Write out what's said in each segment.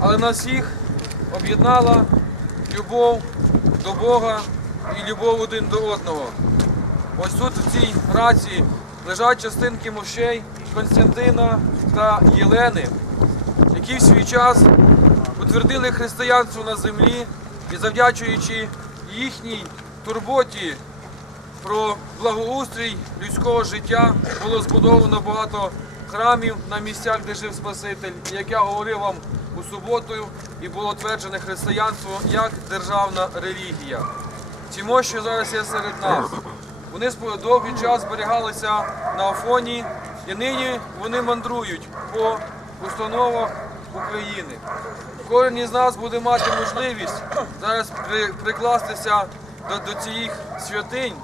але нас всіх об'єднала любов до Бога і любов один до одного. Ось тут в цій раці лежать частинки мощей Константина та Єлени, які в свій час утвердили християнство на землі і завдячуючи їхній турботі про благоустрій людського життя було збудовано багато храмів на місцях, де жив Спаситель. Як я говорив вам у суботу, і було тверджене християнство як державна релігія. Ці мощі зараз є серед нас. Вони довгий час зберігалися на Афоні, і нині вони мандрують по установах України. Кожен із нас буде мати можливість зараз прикластися до, до цих святинь.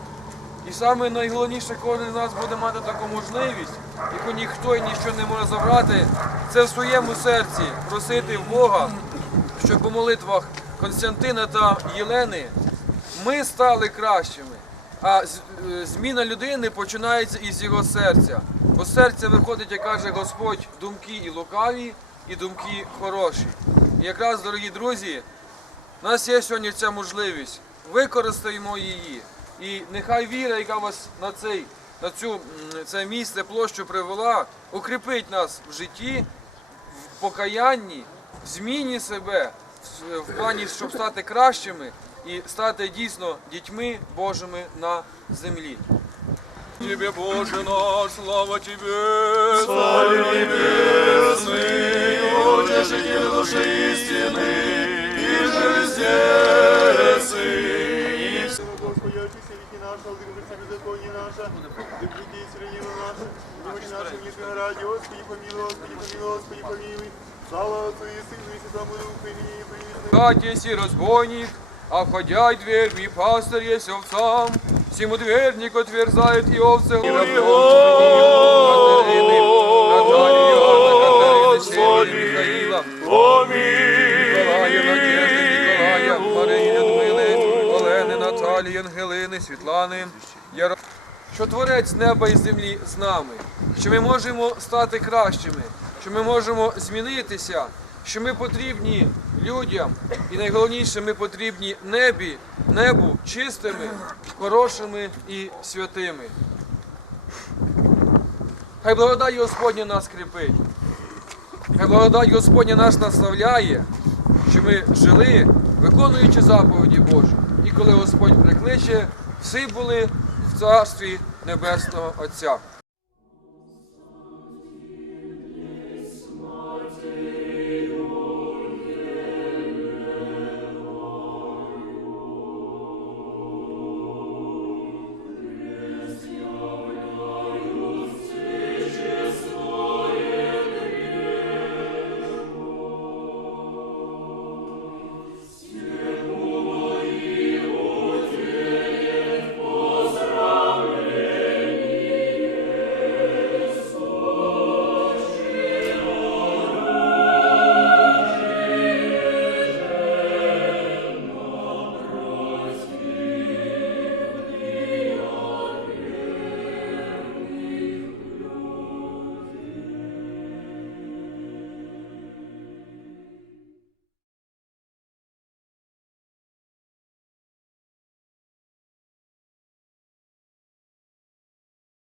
І саме найголовніше, кожен з нас буде мати таку можливість, яку ніхто і ніщо не може забрати, це в своєму серці просити Бога, щоб у молитвах Константина та Єлени ми стали кращими. А е, зміна людини починається із його серця. Бо з серця виходить, як каже Господь, думки і лукаві, і думки хороші. І якраз, дорогі друзі, у нас є сьогодні ця можливість. Використаємо її. І нехай віра, яка вас на цей, на цю, це місце, площу привела, укріпить нас в житті, в покаянні, в зміні себе, в- плані, щоб стати кращими і стати дійсно дітьми Божими на землі. Тебе, Боже наш, слава Тебе! Слава Небесный, утешитель души истины, Господи, очисти веки наши, алдырбыся беззаконие наше, заблюди средину нашу, помощь нашим не ради, Господи, помилуй, Господи, помилуй, Господи, помилуй. Слава Отцу и Сыну и Святому Духу, и ныне и присно. Катя си разбойник, а входя дверь, и пастырь есть овцам, всему дверник отверзает и овцы Михаила, Олени, Наталії, Ангелини, Світлани, Яро... Що Творець неба і землі з нами, що ми можемо стати кращими, що ми можемо змінитися, що ми потрібні людям, і найголовніше, ми потрібні небі, небу чистими, хорошими і святими. Хай благодать Господня нас кріпить. Хай благодать Господня нас наставляє, що ми жили, виконуючи заповіді Божі. І коли Господь прикличе, всі були в царстві Небесного Отця.